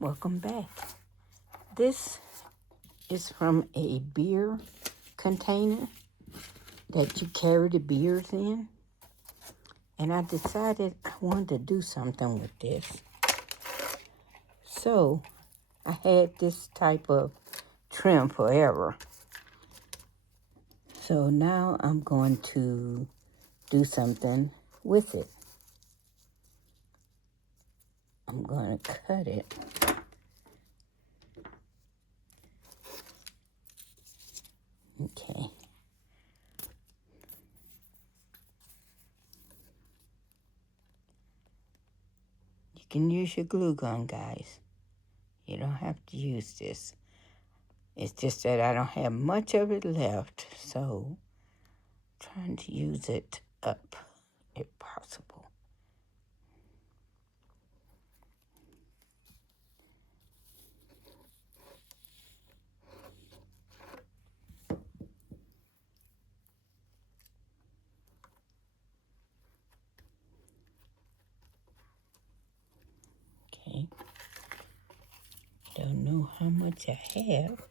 Welcome back. This is from a beer container that you carry the beers in. And I decided I wanted to do something with this. So I had this type of trim forever. So now I'm going to do something with it. I'm going to cut it. Okay. You can use your glue gun, guys. You don't have to use this. It's just that I don't have much of it left, so I'm trying to use it up if possible. Okay. Don't know how much I have,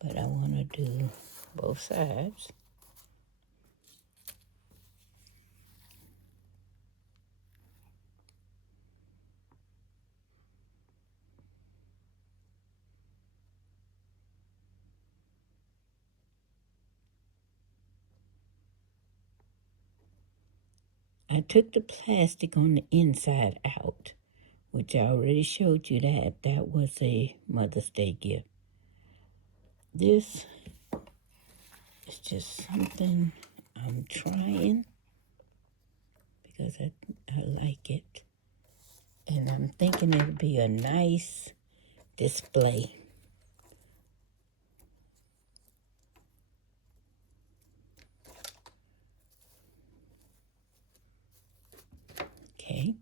but I want to do both sides. I took the plastic on the inside out, which I already showed you that. That was a Mother's Day gift. This is just something I'm trying because I like it. And I'm thinking it'll be a nice display. Okay.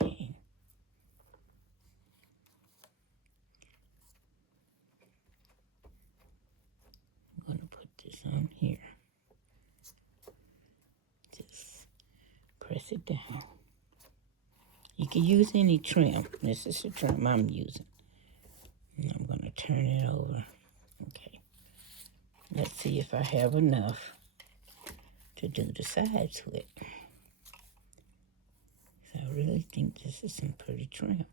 Okay. I'm going to put this on here. Just press it down. You can use any trim. This is the trim I'm using. And I'm going to turn it over. Okay. Let's see if I have enough to do the sides with. So I really think this is some pretty trim.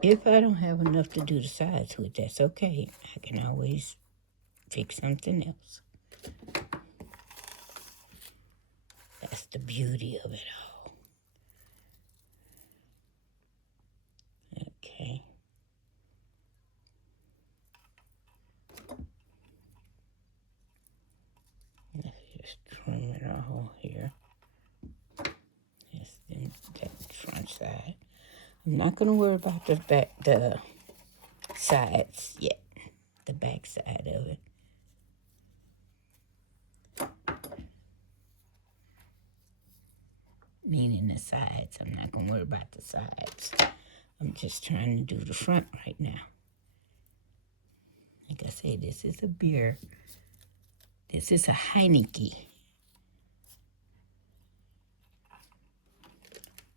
If I don't have enough to do the sides with, that's okay. I can always fix something else. That's the beauty of it all. Okay. Let's just trim it all here. Yes, then that front side. I'm not going to worry about the sides yet. The back side of it. Meaning the sides. I'm not going to worry about the sides. I'm just trying to do the front right now. Like I say, this is a beer. This is a Heineken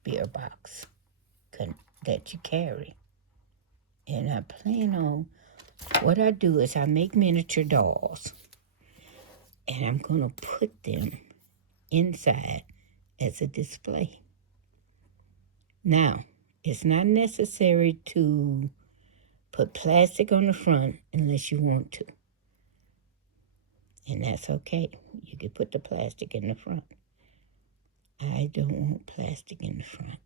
beer box that you carry. And I plan on, what I do is I make miniature dolls. And I'm going to put them inside as a display. Now, it's not necessary to put plastic on the front unless you want to. And that's okay. You can put the plastic in the front. I don't want plastic in the front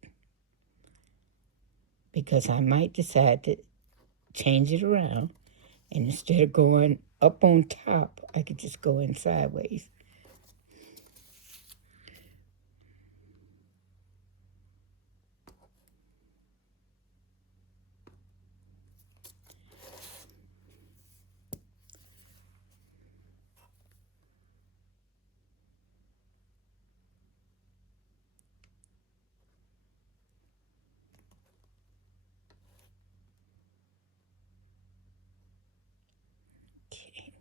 because I might decide to change it around, and instead of going up on top, I could just go in sideways. Okay.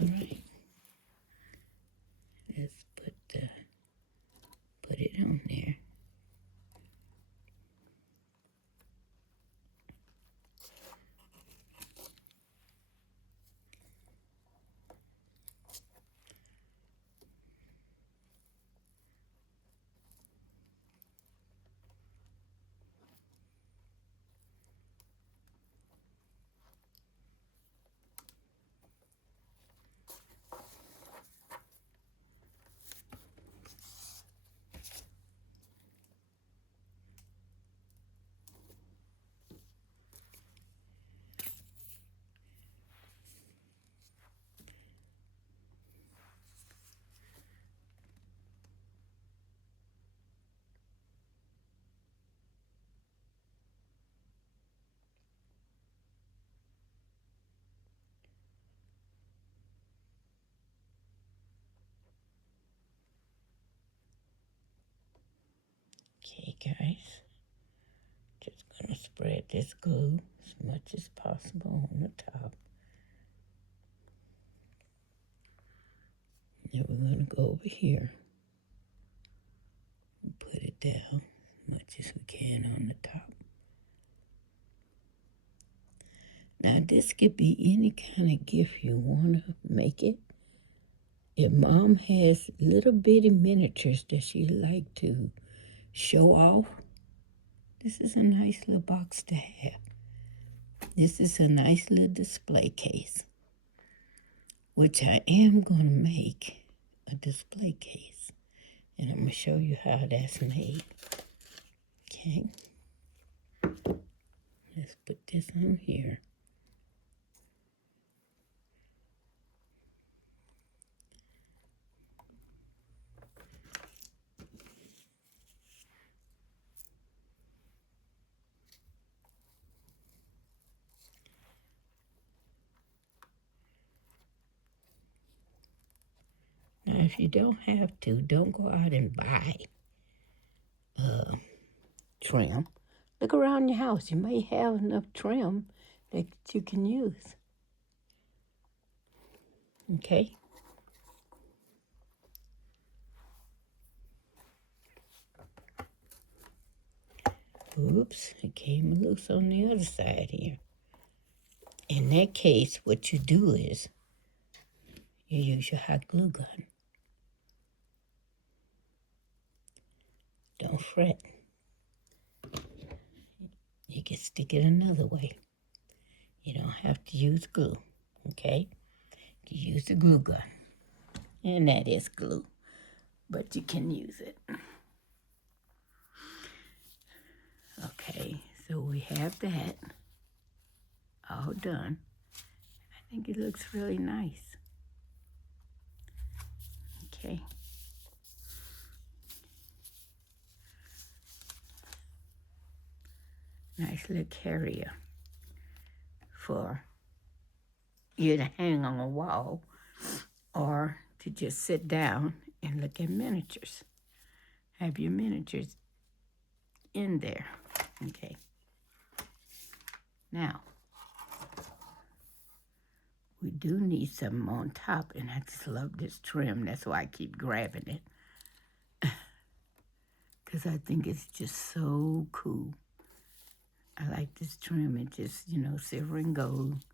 All right. Let's put it on there. Okay, guys. Just gonna spread this glue as much as possible on the top. Then we're gonna go over here and put it down as much as we can on the top. Now this could be any kind of gift you wanna make it. If Mom has little bitty miniatures that she like to show off, this is a nice little box to have. This is a nice little display case, which I am going to make a display case. And I'm going to show you how that's made. Okay. Let's put this on here. Now, if you don't have to, don't go out and buy trim. Look around your house. You may have enough trim that you can use. Okay? Oops, it came loose on the other side here. In that case, what you do is you use your hot glue gun. Don't fret. You can stick it another way. You don't have to use glue, okay? You use the glue gun. And that is glue, but you can use it. Okay, so we have that all done. I think it looks really nice. Okay. Nice little carrier for you to hang on a wall or to just sit down and look at miniatures. Have your miniatures in there. Okay. Now, we do need something on top, and I just love this trim. That's why I keep grabbing it. Because I think it's just so cool. I like this trim. It's just, silver and gold.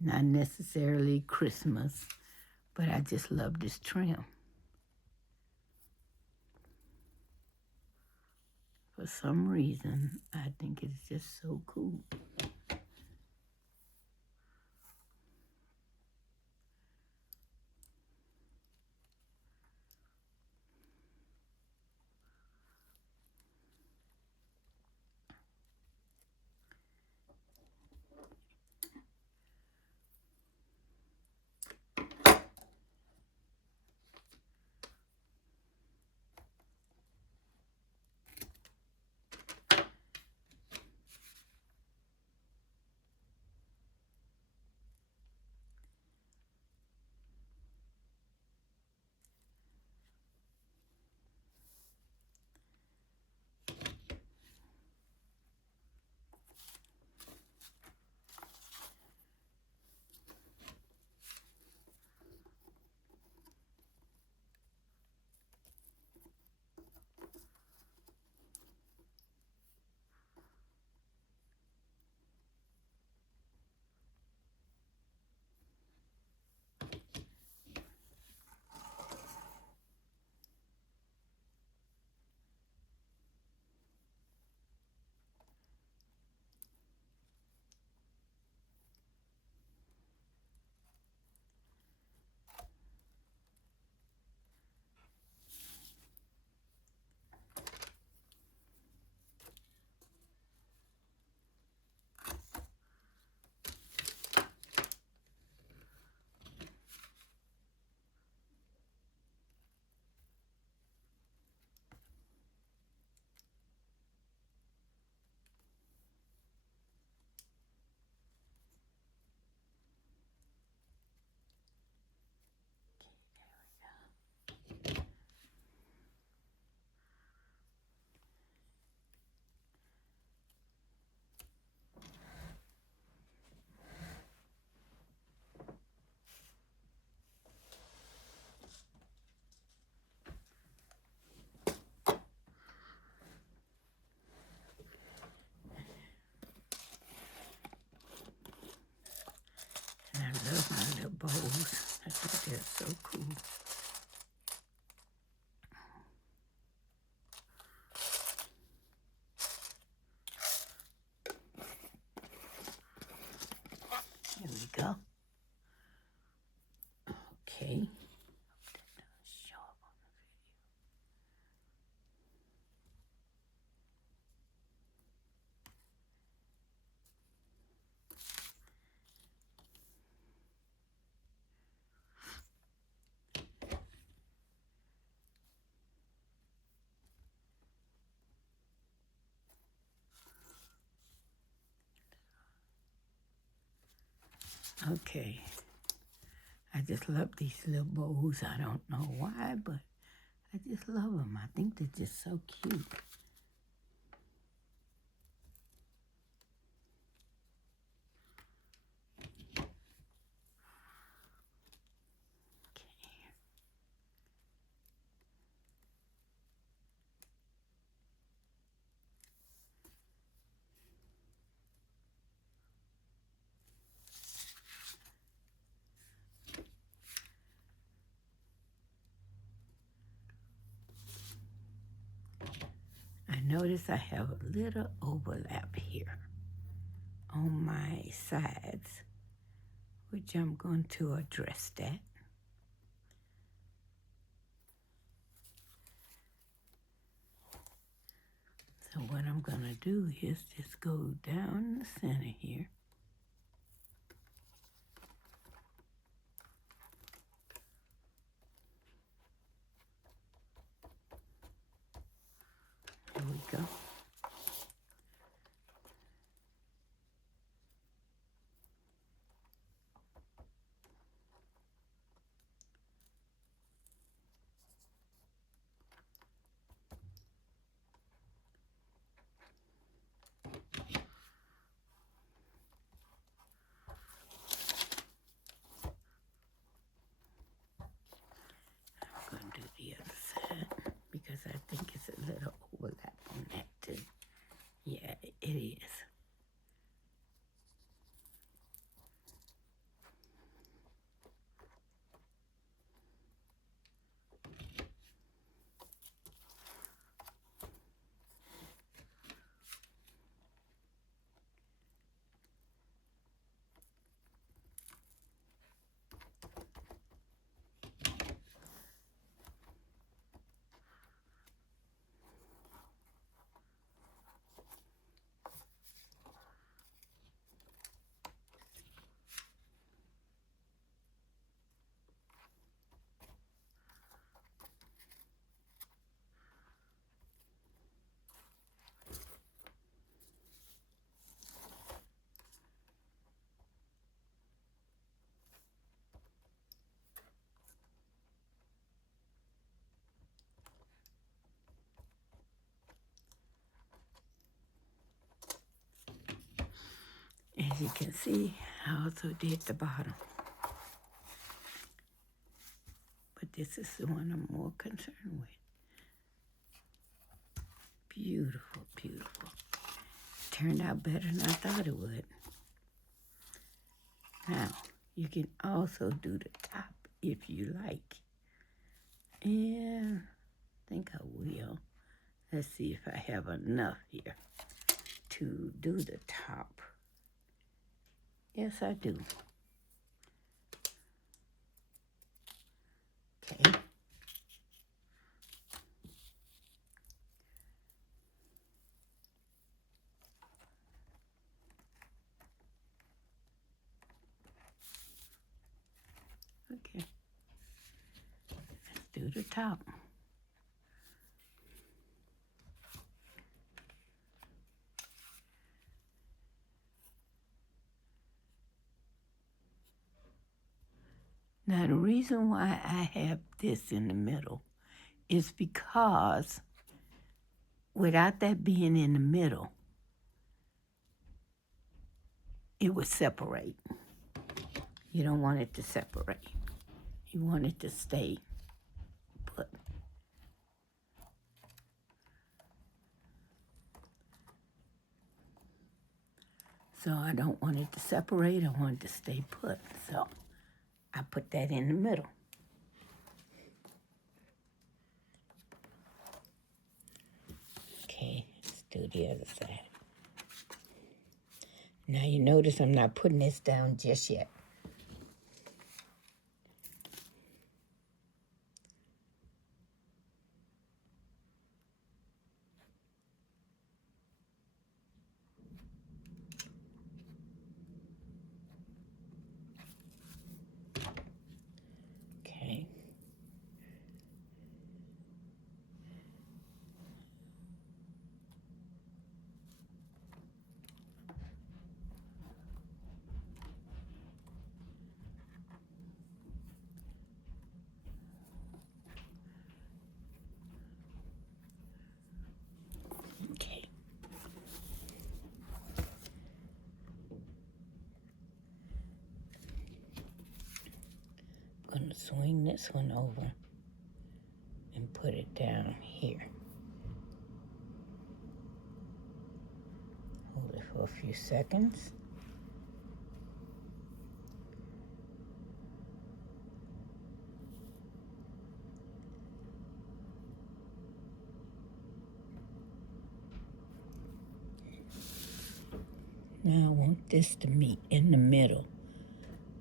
Not necessarily Christmas, but I just love this trim. For some reason, I think it's just so cool. bows. I think they're so cool. There we go. Okay. Show up on the video. Okay. I just love these little bows. I don't know why, but I just love them. I think they're just so cute. I notice I have a little overlap here on my sides, which I'm going to address that. So what I'm going to do is just go down the center here. There we go. I'm going to do the other side because I think it's a little overlap on that too. Yeah, it is. As you can see, I also did the bottom. But this is the one I'm more concerned with. Beautiful, beautiful. Turned out better than I thought it would. Now, you can also do the top if you like. And I think I will. Let's see if I have enough here to do the top. Yes, I do. Okay. Okay. Let's do the top. Now, the reason why I have this in the middle is because without that being in the middle, it would separate. You don't want it to separate. You want it to stay put. So I don't want it to separate. I want it to stay put. So I put that in the middle. Okay, let's do the other side. Now you notice I'm not putting this down just yet. Okay. Okay. I'm going to swing this one over and put it down here. Hold it for a few seconds. Now I want this to meet in the middle.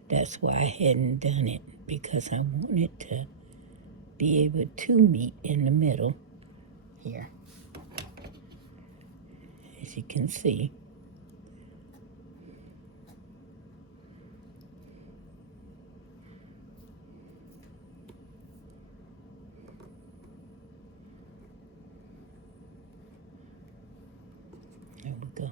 That's why I hadn't done it, because I want it to be able to meet in the middle here. As you can see. There we go.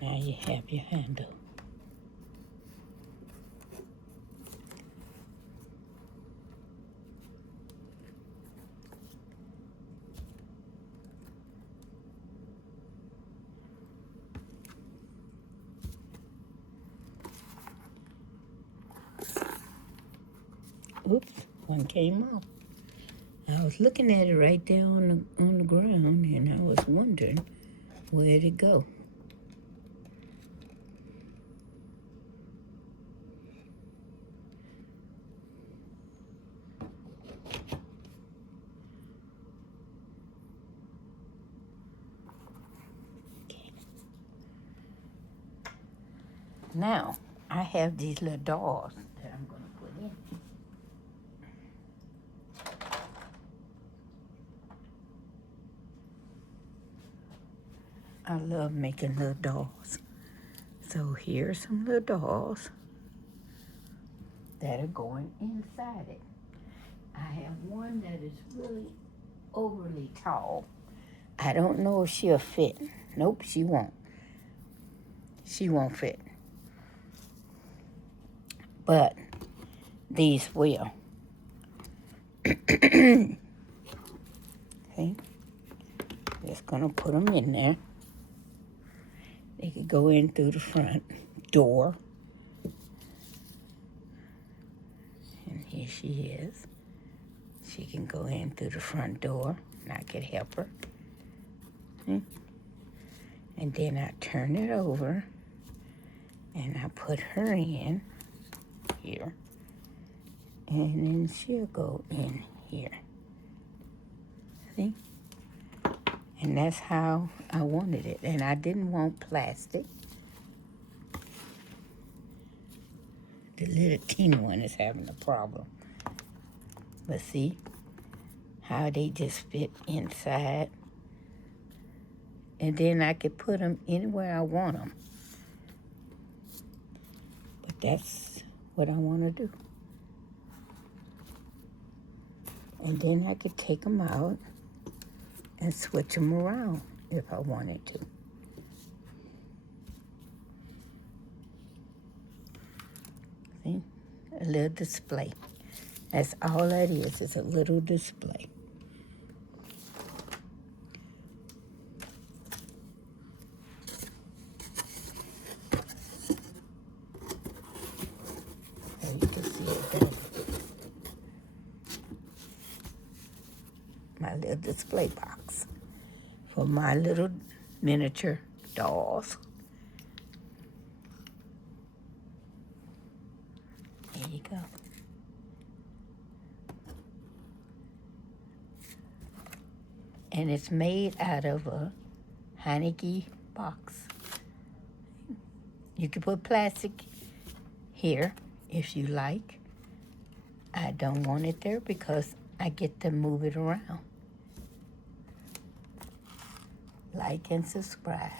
Now you have your handle. Oops, one came off. I was looking at it right there on the ground, and I was wondering where'd it go. Now, I have these little dolls that I'm going to put in. I love making little dolls. So here's some little dolls that are going inside it. I have one that is really overly tall. I don't know if she'll fit. Nope, she won't. She won't fit. But these will. Okay. Just gonna put them in there. They could go in through the front door. And here she is. She can go in through the front door, and I could help her. And then I turn it over, and I put her in here. And then she'll go in here. See? And that's how I wanted it. And I didn't want plastic. The little teeny one is having a problem. But see how they just fit inside. And then I could put them anywhere I want them. But that's what I want to do. And then I could take them out and switch them around if I wanted to. See? A little display. That's all that is. It's a little display. There you can see it there. My little display box for my little miniature dolls. There you go. And it's made out of a Heineke box. You can put plastic here if you like. I don't want it there because I get to move it around. Like and subscribe.